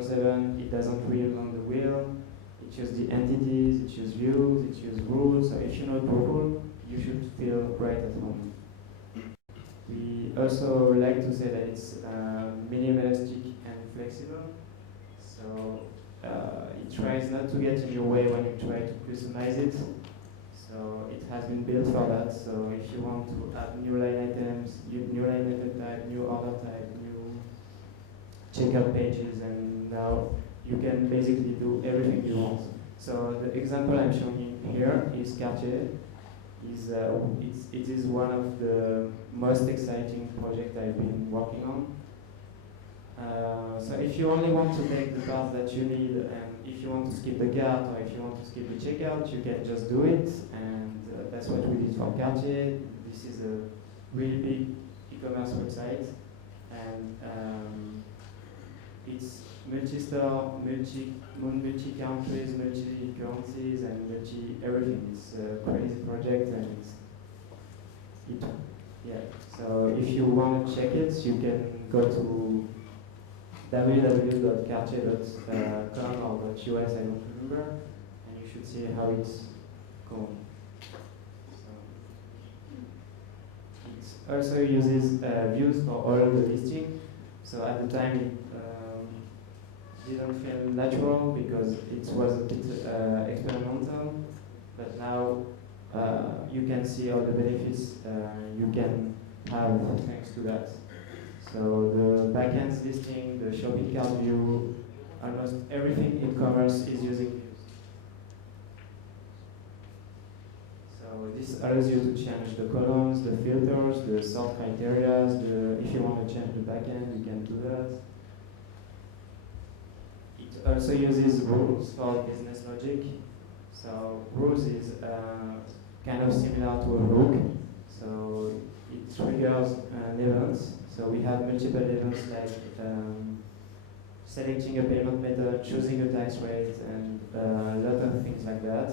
24/7. It doesn't reinvent the wheel. It uses the entities, it uses views, it uses rules. So if you know Drupal, you should feel right at home. We also like to say that it's minimalistic and flexible. So it tries not to get in your way when you try to customize it. So it has been built for that. So if you want to add new line items, new line item type, new order type, new checkout pages, and now you can basically do everything you want. So the example I'm showing here is Cartier. It is one of the most exciting projects I've been working on. So if you only want to take the parts that you need, and if you want to skip the cart or if you want to skip the checkout, you can just do it. And that's what we did for Cartier. This is a really big e-commerce website, and it's multi-store, multi-countries, multi-currencies, and multi-everything. It's a crazy project, and yeah. So if you want to check it, you can go to www.cartier.com or .us, I don't remember, and you should see how it's going. So it also uses views for all of the listing. So at the time it didn't feel natural because it was a bit experimental, but now you can see all the benefits you can have thanks to that. So the backend listing, the shopping cart view, almost everything in commerce is using views. So this allows you to change the columns, the filters, the sort criteria. If you want to change the backend, you can do that. It also uses rules for business logic. So rules is kind of similar to a hook. So it triggers events. So we have multiple events like selecting a payment method, choosing a tax rate, and a lot of things like that.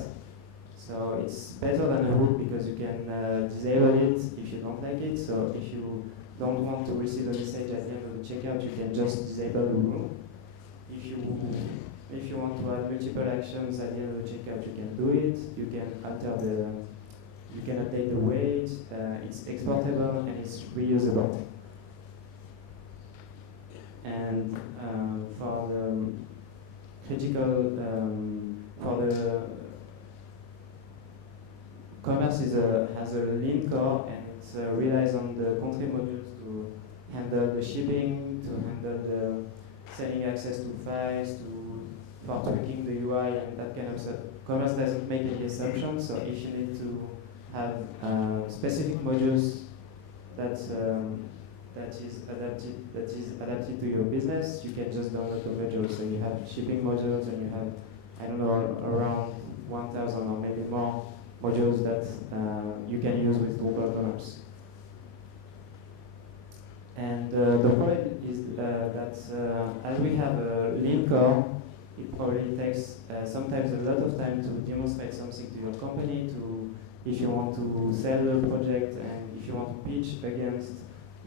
So it's better than a hook because you can disable it if you don't like it. So if you don't want to receive a message at the end of the checkout, you can just disable the rule. If you want to add multiple actions at the end of the checkout, you can do it. You can update the weight. It's exportable and it's reusable. And for the critical, for the commerce has a lean core, and it relies on the country modules to handle the shipping, to handle the selling access to files, for tweaking the UI and that kind of stuff. Commerce doesn't make any assumptions, so if you need to have specific modules that is adapted to your business, you can just download the modules. So you have shipping modules, and you have, I don't know, around 1,000 or maybe more modules that you can use with Drupal commerce. And the problem is that as we have a lean core, it probably takes sometimes a lot of time to demonstrate something to your company, if you want to sell the project and if you want to pitch against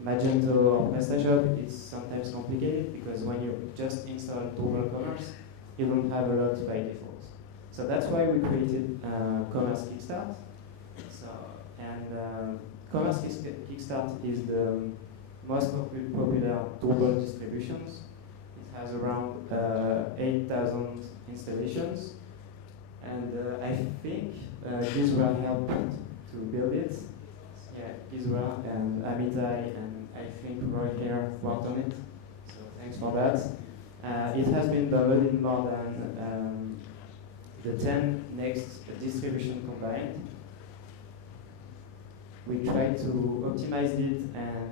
Magento or PrestaShop, it's sometimes complicated because when you just install Drupal Commerce, you don't have a lot by default. So that's why we created Commerce Kickstart. Commerce Kickstart is the most popular Drupal distributions. It has around 8,000 installations, and I think Gizra helped to build it. Yeah, Gizra and Amitai and I think Roy here worked on it, so thanks for that. It has been downloaded more than the 10 next distribution combined. We tried to optimize it and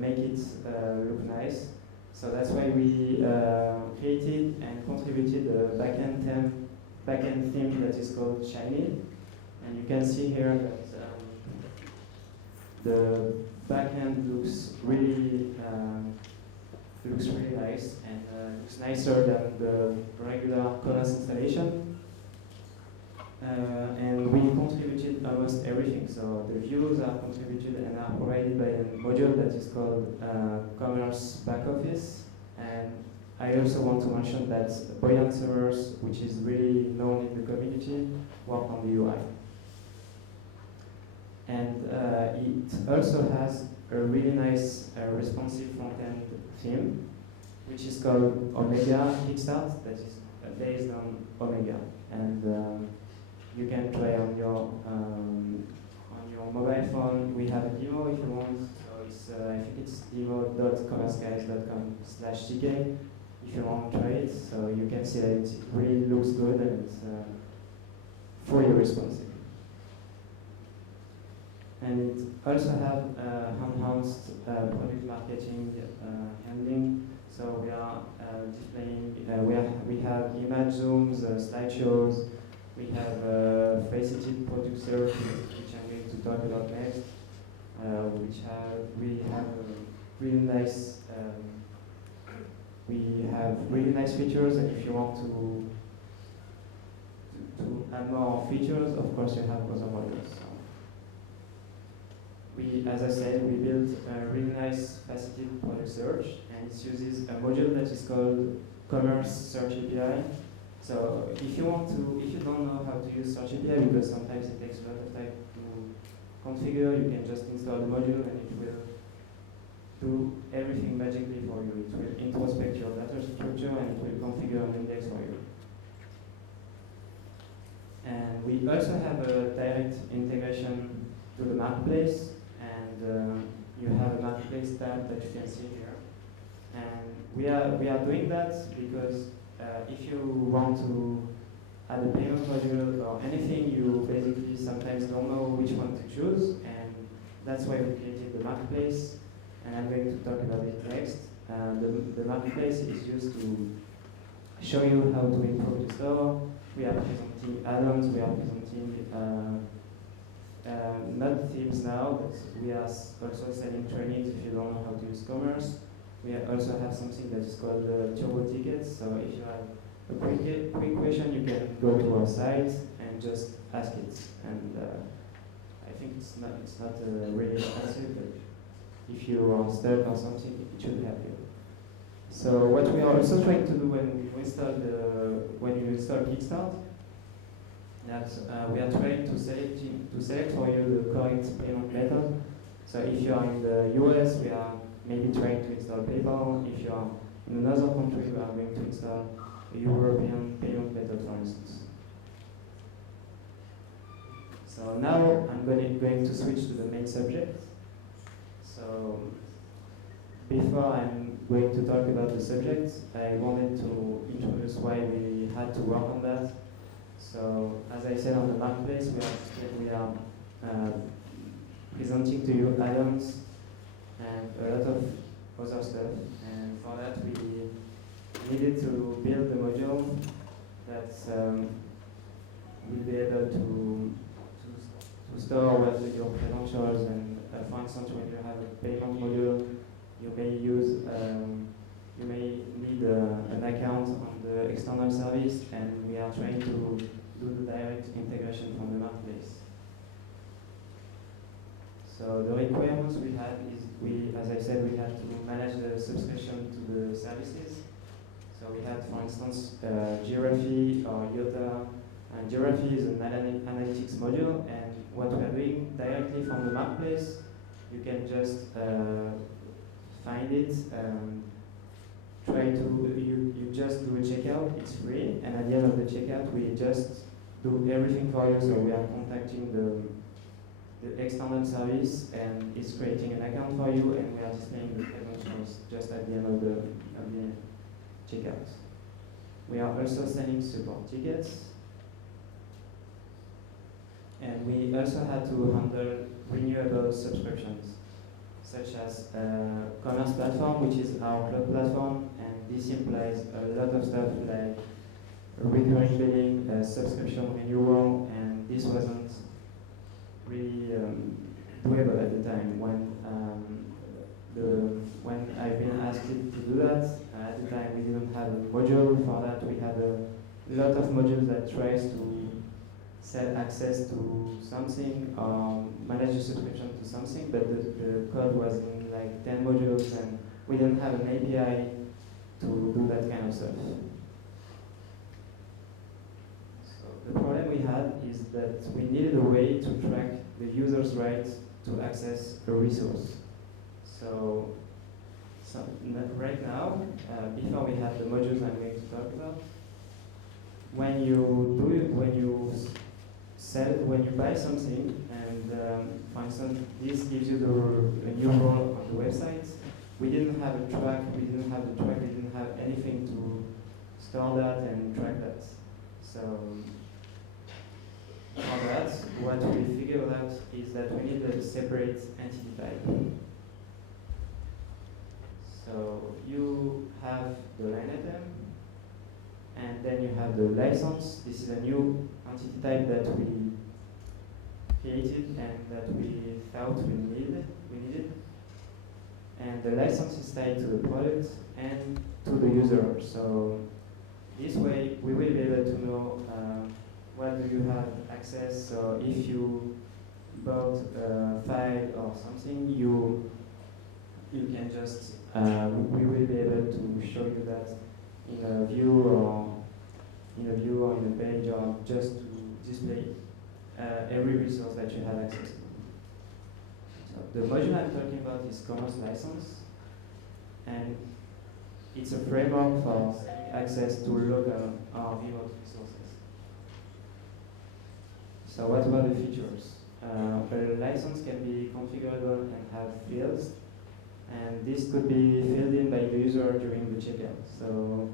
make it look nice. So that's why we created and contributed a backend theme that is called Shiny. And you can see here that the backend looks really nice and looks nicer than the regular commerce installation. And we contributed almost everything. So the views are contributed and are provided by a module that is called Commerce Backoffice. And I also want to mention that Buoyant servers, which is really known in the community, work on the UI. And it also has a really nice responsive front-end theme, which is called Omega Kickstart, that is based on Omega. And you can try on your mobile phone. We have a demo if you want. So it's, I think it's demo.commerceguys.com/ck if you want to try it. So you can see that it really looks good and it's fully responsive. And it also have enhanced product marketing handling. So we are displaying, we have image zooms, slideshows, we have faceted product search, which I'm going to talk about next. We have really nice features, and if you want to add more features, of course you have other modules. So as I said, we built a really nice faceted product search, and it uses a module that is called Commerce Search API. So if you don't know how to use Search API, because sometimes it takes a lot of time to configure, you can just install the module and it will do everything magically for you. It will introspect your data structure and it will configure an index for you. And we also have a direct integration to the marketplace, and you have a marketplace tab that you can see here. And we are doing that because if you want to add a payment module or anything, you basically sometimes don't know which one to choose, and that's why we created the marketplace, and I'm going to talk about it next. The marketplace is used to show you how to improve the store. We are presenting add-ons, we are presenting not themes now, but we are also selling trainings if you don't know how to use commerce. We also have something that is called turbo tickets. So if you have a quick question, you can go to our site and just ask it. And I think it's not really expensive, but if you are stuck or something, it should help you. So what we are also trying to do when you install Kickstart, that we are trying to select for you the correct payment method. So if you are in the US, we are maybe trying to install PayPal. If you are in another country, we are going to install a European payment method, for instance. So now I'm going to switch to the main subject. So before I'm going to talk about the subject, I wanted to introduce why we had to work on that. So as I said, on the marketplace, we are presenting to you add-ons and a lot of other stuff. And for that, we needed to build a module that will be able to store your credentials. And for instance, when you have a payment module, you may need an account on the external service, and we are trying to do the direct integration from the marketplace. So the requirements we had is, as I said, we had to manage the subscription to the services. So we had, for instance, Geography or IOTA, and Geography is an analytics module, and what we are doing directly from the marketplace, you can just find it, you just do a checkout, it's free, and at the end of the checkout, we just do everything for you. So we are contacting the external service, and it's creating an account for you, and we are displaying the credentials just at the end of the checkout. We are also sending support tickets, and we also had to handle renewable subscriptions, such as commerce platform, which is our cloud platform, and this implies a lot of stuff like recurring billing, subscription renewal, and this wasn't really doable at the time when I've been asked to do that. At the time, we didn't have a module for that. We had a lot of modules that tries to sell access to something or manage a subscription to something, but the code was in like 10 modules, and we didn't have an API to do that kind of stuff. So the problem we had is that we needed a way to track the user's right to access a resource. So right now, before we have the modules I'm going to talk about, when you buy something, and for instance, this gives you a new role on the website. We didn't have a track. We didn't have anything to store that and track that. So for that, what we figured out is that we need a separate entity type. So you have the line item, and then you have the license. This is a new entity type that we created and that we thought we needed. And the license is tied to the product and to the user. So this way we will be able to know what do you have access. So if you bought a file or something, you can just we will be able to show you that in a view or in a page, or just to display every resource that you have access to. So the module I'm talking about is Commerce License, and it's a framework for access to local or remote resources. So what about the features? A license can be configurable and have fields, and this could be filled in by the user during the checkout. So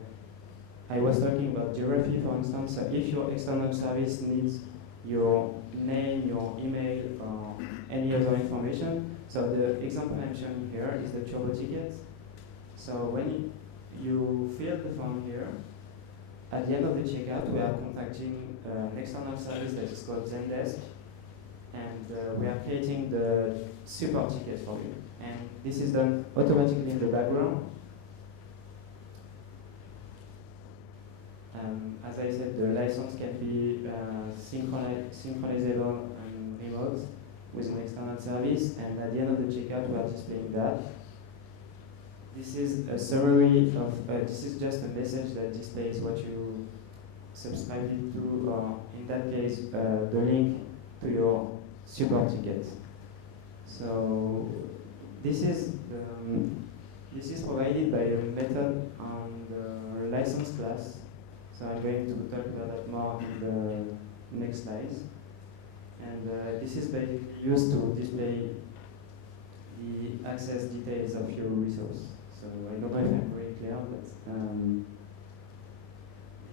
I was talking about geography, for instance. So if your external service needs your name, your email, or any other information, so the example I'm showing here is the turbo ticket. So when you fill the form here, at the end of the checkout, we are contacting an external service that is called Zendesk, and we are creating the support ticket for you. And this is done automatically in the background. As I said, the license can be synchronizable and remote with an external service, and at the end of the checkout, we are displaying that. This is a summary of, this is just a message that displays what you subscribed to, or in that case, the link to your support ticket. So this is provided by a method on the license class. So I'm going to talk about that more in the next slides. And this is basically used to display the access details of your resource. So I don't know if I'm very clear, but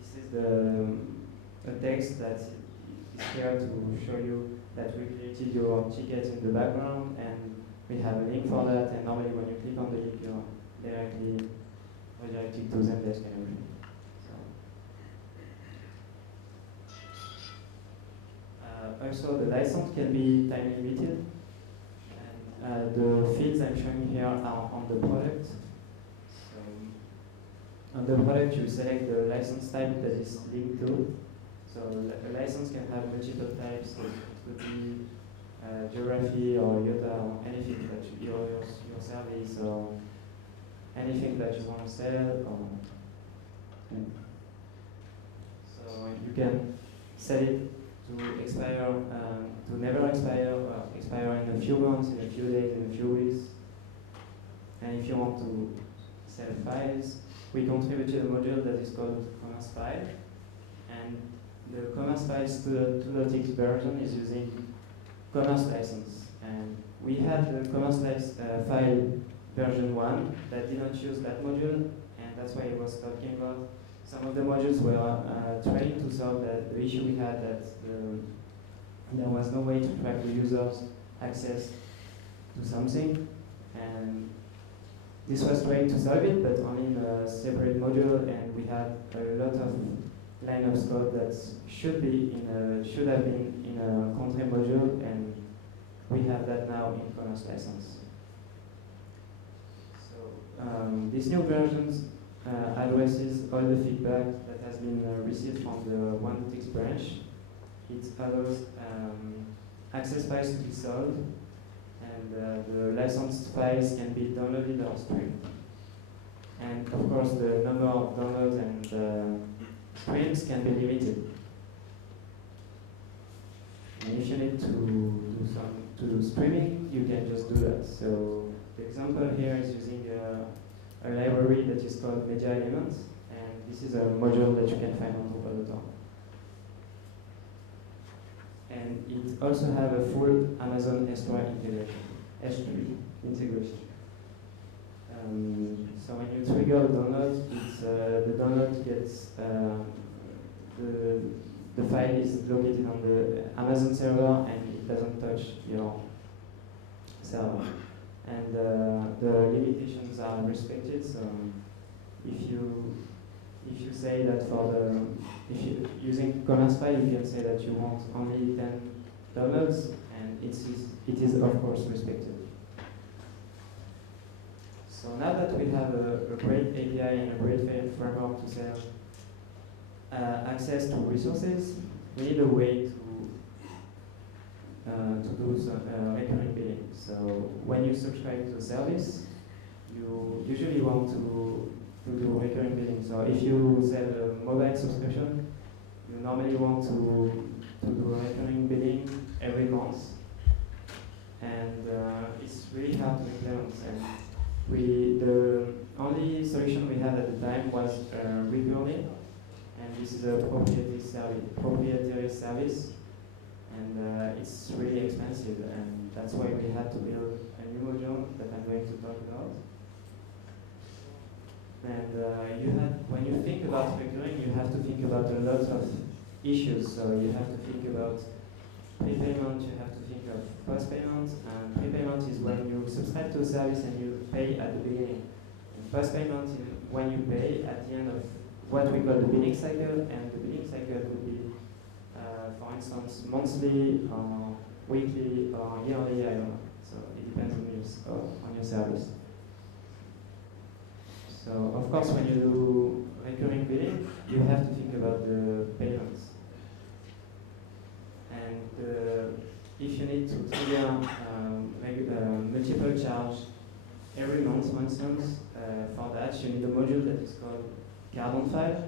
this is a text that is here to show you that we created your ticket in the background, and we have a link for that. And normally when you click on the link, you're directly redirected to Zendesk and everything. Also, the license can be time limited, and the fields I'm showing here are on the product. So, on the product, you select the license type that is linked to. So, a license can have multiple types. So it could be geography or IOTA or anything that your service or anything that you want to sell. So you can set it to expire, to never expire, or expire in a few months, in a few days, in a few weeks. And if you want to sell files, we contributed a module that is called Commerce File. And the Commerce Files 2.x version is using Commerce License. And we had the Commerce File version 1 that didn't use that module, and that's why I was talking about. Some of the modules were trying to solve the issue we had, that there was no way to track the user's access to something, and this was trying to solve it, but only in a separate module, and we had a lot of line of code that should have been in a country module, and we have that now in Commerce License. So these new versions addresses all the feedback that has been received from the 1.x branch. It allows access files to be solved, and the licensed files can be downloaded or streamed. And of course, the number of downloads and streams can be limited. And if you need to do streaming, you can just do that. So the example here is using a library that is called Media Elements, and this is a module that you can find on Drupal.org. And it also have a full Amazon S3 integration. So when you trigger the download, the download gets the file is located on the Amazon server and it doesn't touch your server. And the limitations are respected. So if you say that if you using Commerce File, you can say that you want only 10 downloads, and it is of course respected. So now that we have a great API and a great framework to sell access to resources, we need a way to do some recurring billing. So when you subscribe to a service, you usually want to do recurring billing. So if you sell a mobile subscription, you normally want to do recurring billing every month, and it's really hard to implement. And the only solution we had at the time was Rebuilding, and this is a proprietary service, and it's really expensive, and that's why we had to build a new module that I'm going to talk about. And when you think about recurring, you have to think about a lot of issues. So you have to think about prepayment, you have to think of post-payment, and prepayment is when you subscribe to a service and you pay at the beginning. And post-payment is when you pay at the end of what we call the billing cycle, and the billing cycle would be, for instance, monthly, or weekly, or yearly, I don't know. So it depends on your service. So of course, when you do recurring billing, you have to think about the payments. And if you need to trigger multiple charge every month, for instance, for that you need a module that is called card on file.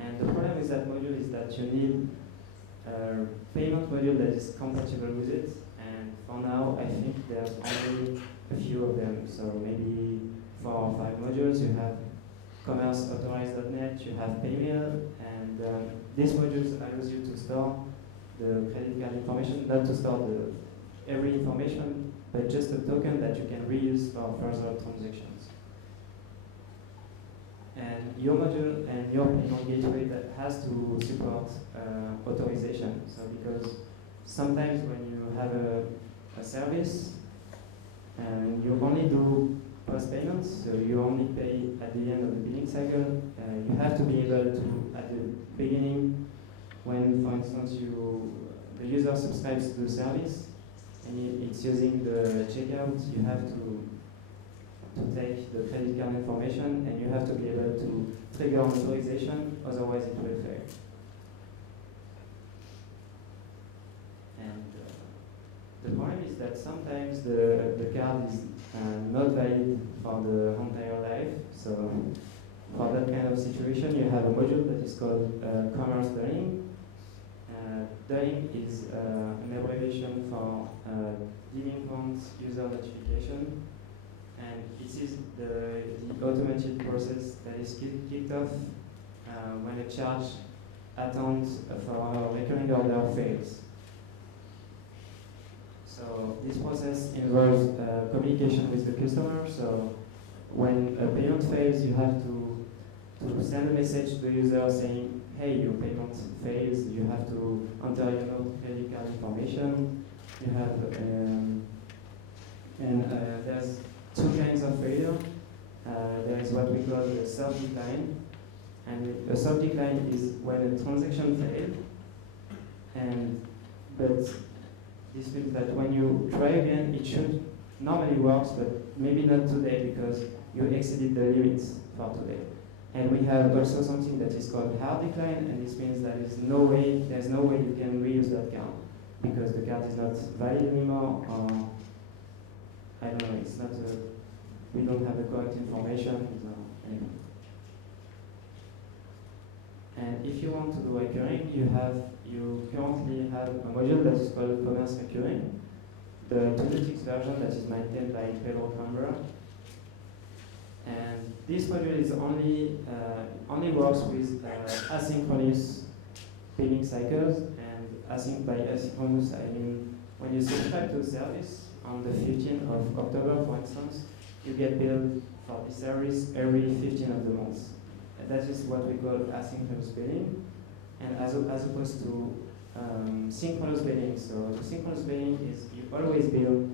And the problem with that module is that you need a payment module that is compatible with it. And for now, I think there's only a few of them. So maybe 4 or 5 modules. You have commerceauthorize.net, you have Paymail, and these modules allows you to store the credit card information, not to store every information, but just a token that you can reuse for further transactions. And your module and your payment gateway that has to support authorization. So because sometimes when you have a service and you only do post payments, so you only pay at the end of the billing cycle, you have to be able to, at the beginning, when, for instance, the user subscribes to the service and it's using the checkout, you have to take the credit card information, and you have to be able to trigger authorization, otherwise it will fail. And the problem is that sometimes the card is not valid for the entire life. So for that kind of situation, you have a module that is called Commerce Billing. Billing is an abbreviation for delinquent user notification, and it is the automated process that is kicked off when a charge attempt for a recurring order fails. So this process involves communication with the customer. So when a payment fails, you have to send a message to the user saying, hey, your payment fails, you have to enter your credit card information. You have, there's 2 kinds of failure. There is what we call the soft decline. And a soft decline is when a transaction failed, but this means that when you try again, it should normally work, but maybe not today because you exceeded the limits for today. And we have also something that is called hard decline, and this means that there's no way you can reuse that card because the card is not valid anymore, or I don't know, it's not we don't have the correct information. anything. And if you want to do recurring, you currently have a module that is called commerce recurring, the 26 version that is maintained by payroll number. And this module is only works with asynchronous billing cycles, and by asynchronous I mean when you subscribe to a service on the 15th of October, for instance, you get billed for this service every 15th of the month. And that is what we call asynchronous billing, and as opposed to synchronous billing. So the synchronous billing is you always bill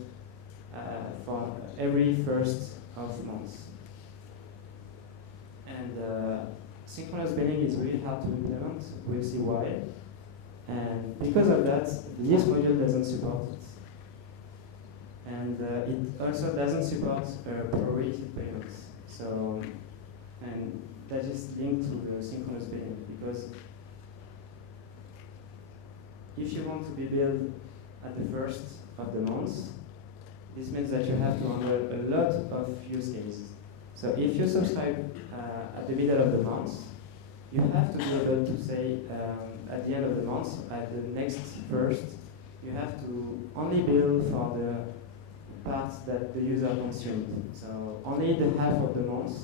for every first of month. And synchronous billing is really hard to implement. We'll see why. And because of that, this module doesn't support it. And it also doesn't support prorated payments. So, and that is linked to the synchronous billing, because if you want to be billed at the first of the month, this means that you have to handle a lot of use cases. So if you subscribe at the middle of the month, you have to be able to say at the end of the month, at the next first, you have to only bill for the parts that the user consumed. So only the half of the month.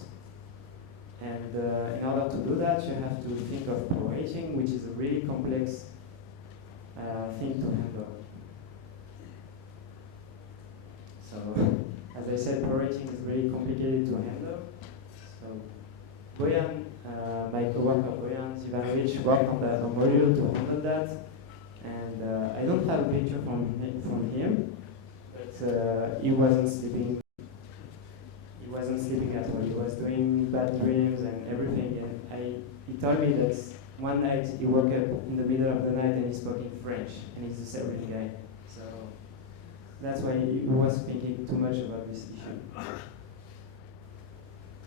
And in order to do that, you have to think of prorating, which is a really complex thing to handle. So, as I said, prorating is very complicated to handle. So, Boyan, my coworker Boyan Zivanovic worked on a module to handle that. And I don't have a picture from him, but he wasn't sleeping. He wasn't sleeping at all. He was doing bad dreams and everything. And he told me that one night he woke up in the middle of the night and he spoke in French, and he's a Serbian guy. So that's why he was thinking too much about this issue.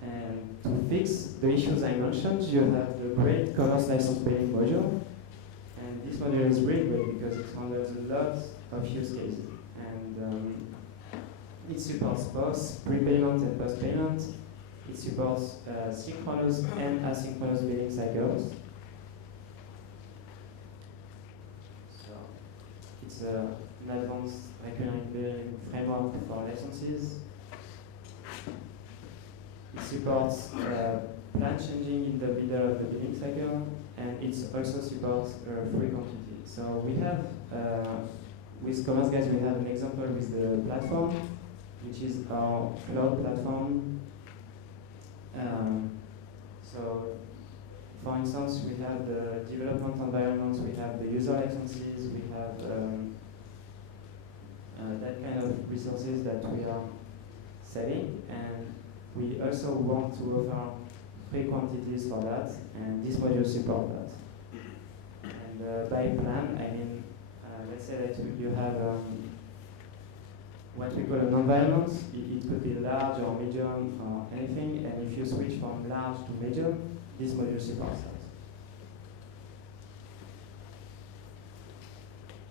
And to fix the issues I mentioned, you have the great commerce license billing module. And this module is really great because it handles a lot of use cases. And it supports both prepayment and post-payment. It supports synchronous and asynchronous billing cycles. So it's an advanced recurring billing framework for licenses. It supports plan changing in the middle of the billing cycle, and it also supports free quantity. So we have, with Commerce Guys, we have an example with the platform, which is our cloud platform. So, for instance, we have the development environments, we have the user licenses, we have that kind of resources that we are selling, and we also want to offer free quantities for that, and this module supports that. And by plan, I mean, let's say that you have what we call an environment. It could be large or medium or anything, and if you switch from large to medium, this module supports that.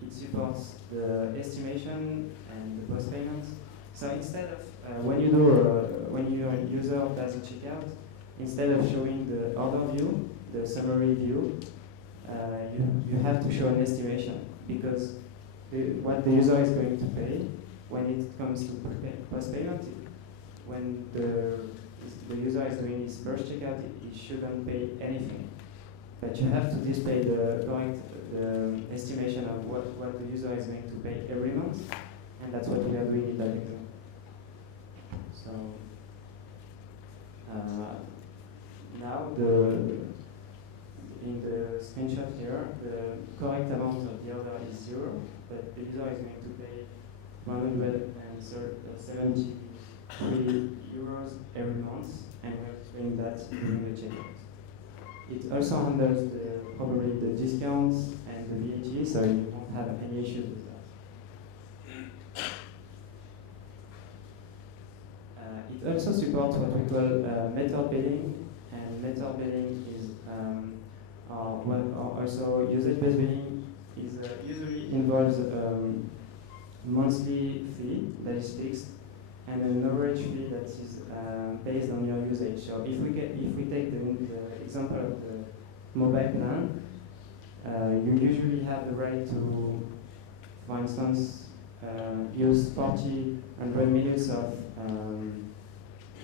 It supports the estimation and the post payments. So instead of when your user does a checkout, instead of showing the order view, the summary view, you have to show an estimation, because what the user is going to pay when it comes to post payment, when the user is doing his first checkout, he shouldn't pay anything. But you have to display the correct estimation of what the user is going to pay every month, and that's what we are doing in that example. So now in the screenshot here, the correct amount of the order is 0, but the user is going to pay 173 euros every month, and we're doing that during the checkout. It also handles probably the discounts and the VAT, so you won't have any issues with that. It also supports what we call method billing, and method billing is also usage-based billing usually involves monthly fee that is fixed, and an average fee that is based on your usage. So if we take the example of the mobile plan, you usually have the right to, for instance, use 100 minutes of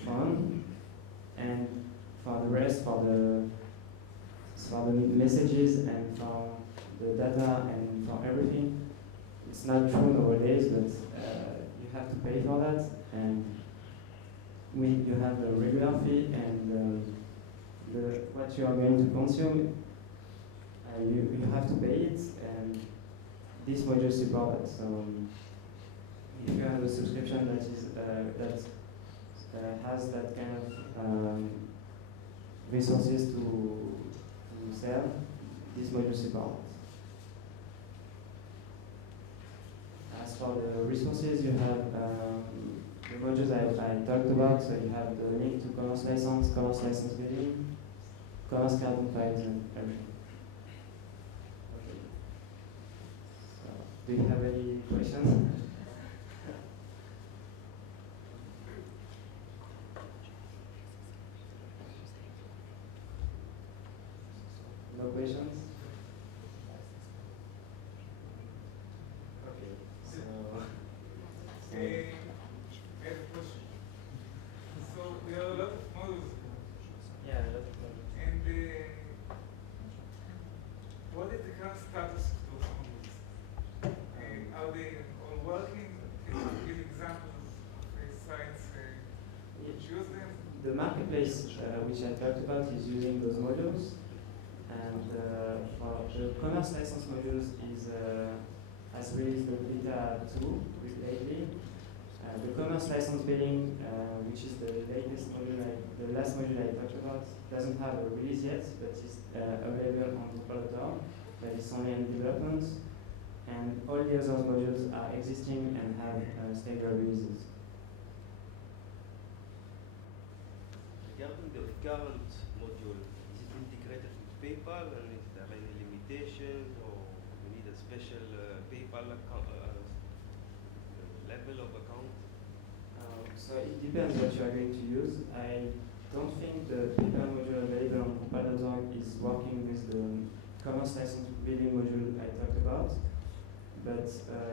phone, and for the rest, for the messages and for the data and for everything. It's not true nowadays, but you have to pay for that, and you have the regular fee and what you are going to consume. You have to pay it, and this module support that. So if you have a subscription that is has that kind of resources to sell, this module support. As for the resources, you have the modules I talked about. So you have the link to commerce license billing, commerce carbon files, and everything. Okay. So, do you have any questions? No questions? Okay, so... I have a question. So there are a lot of models. Yeah, a lot of models. And what is the current status of those models? Are they all working? Can you give examples of sites which use them? The marketplace, which I talked about, is using those modules. And for the commerce license modules has released the beta 2 lately. The commerce license billing, which is the latest module, the last module I talked about, doesn't have a release yet, but is available on Drupal.org, but it's only in development. And all the other modules are existing and have stable releases. Regarding the current module, is it integrated with PayPal, and is there any limitations, or you need a special PayPal account, level of account? So it depends what you are going to use. I don't think the PayPal module available on Drupal.org is working with the commerce license billing module I talked about. But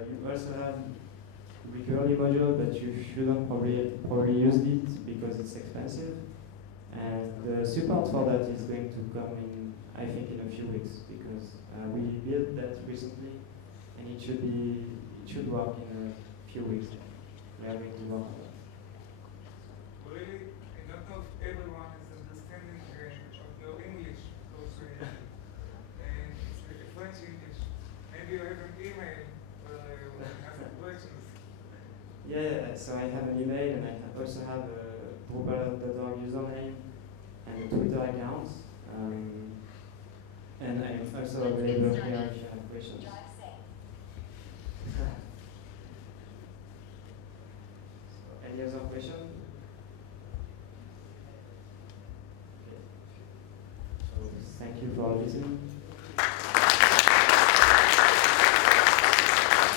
you also have recurly module, but you shouldn't probably use it because it's expensive. And the support for that is going to come in, I think, in a few weeks, because we built that recently, and it should work in a few weeks. We are going to work on that. Really, I don't know if everyone is understanding of your English, because it's French English. Maybe you have an email where you ask questions. Yeah, so I have an email, and I also have a Drupal.org username and a Twitter account. And I'm also available here if you have questions. So, any other questions? Okay. So, thank you for listening.